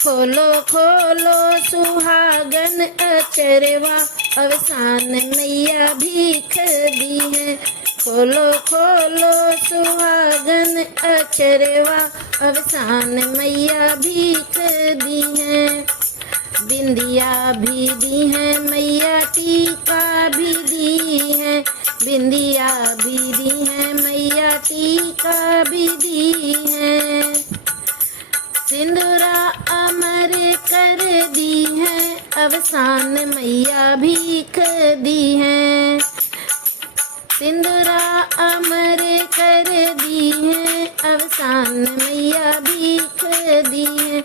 खोलो खोलो सुहागन अचरवा, अवसान मैया भीख दी है। खोलो खोलो सुहागन अचरवा, अवसान मैया भीख दी है। बिंदिया भी दी है मैया, टीका भी दी है। बिंदिया भी दी है मैया, टीका भी दी है। सिंदूरा अमर कर दी है, अवसान मैया भीख दी है। सिंदूरा अमर कर दी है, अवसान मैया भीख दी है।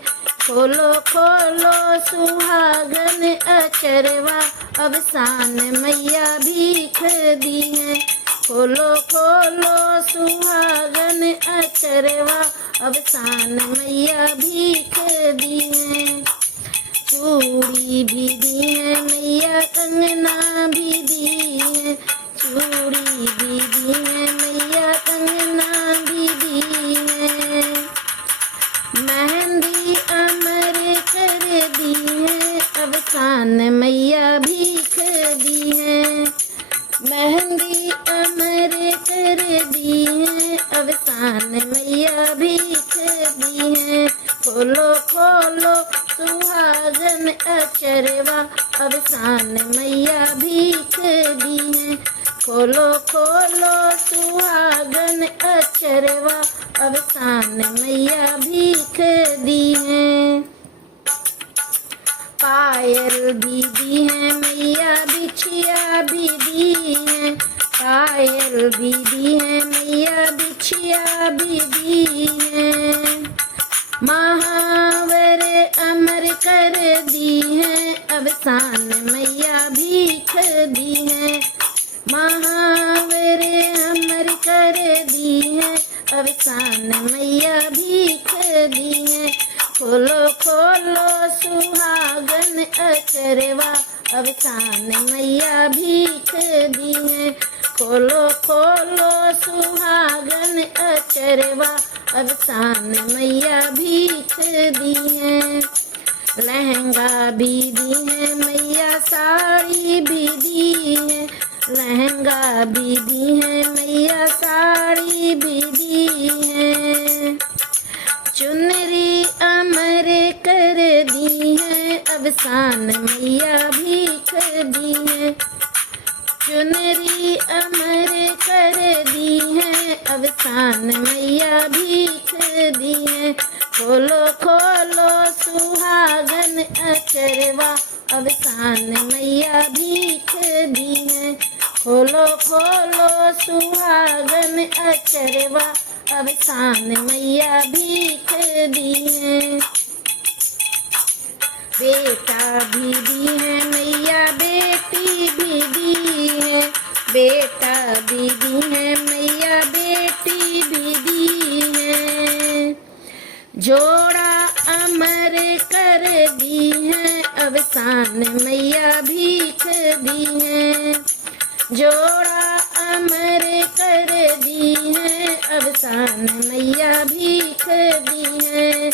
खोलो खोलो सुहागन अचरवा, अवसान मैया भीख दी है। खोलो खोलो सुहागन अचरवा, अवसान मैया भीख दी है। चूड़ी भी दी है मैया, कंगना भी दी है। चूड़ी भी दी है मैया, कंगना भी दी है। मेहंदी अमर कर दी है, अवसान मैया भीख दी है। मेहंदी अमर कर दी है, अवसान मैया भीख दी है। खोलो खोलो सुहागन अचरवा, अवसान मैया भीख दी है। खोलो खोलो सुहागन अचरवा, अवसान मैया भीख दी है। पायल भी दी है मैया, बिछिया भी दी है। पायल भी दी है मैया, बिछिया भी दी है। महावर अमर कर दी है, अवसान मैया भीख दी है। महावर अमर कर दी है, अवसान मैया भीख दी है। खोलो खोलो सुहागन अचरवा, अवसान मैया भीख दी है। खोलो खोलो सुहागन अचरवा, अवसान मैया भीख दी है। लहंगा भी दी है मैया, साड़ी भी दी है। लहंगा भी दी है मैया, साड़ी भी दी है। चुनरी अमर कर दी है, अवसान मैया भीख दी है। चुनरी अमर कर दी है, अवसान मैया भीख दी है। खोलो खोलो सुहागन अचरवा, अवसान मैया भीख दी है। खोलो खोलो सुहागन अचरवा, अवसान मैया भीख दी है। बेटा भी दी है मैया, बेटी भी दी है। बेटा भी दी है मैया, बेटी भी दी है। जोड़ा अमर कर दी है, अवसान मैया भीख दी है। जोड़ा अमर कर दी है, अवसान मैया भीख दी है।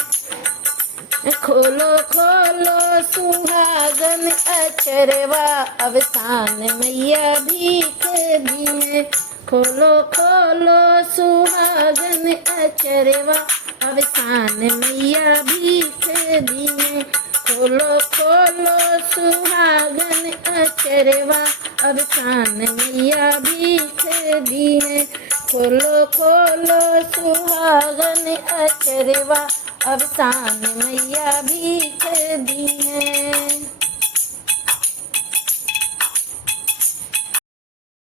खोलो खोलो सुहागन अचरवा, अवसान मैया भीख दी है। खोलो खोलो सुहागन अचरवा, अवसान मैया भीख दी है। खोलो खोलो सुहागन अचरवा, अवसान मैया भीख दी है। खोलो खोलो सुहागन अचरवा, अवसान मैया भीख दी है।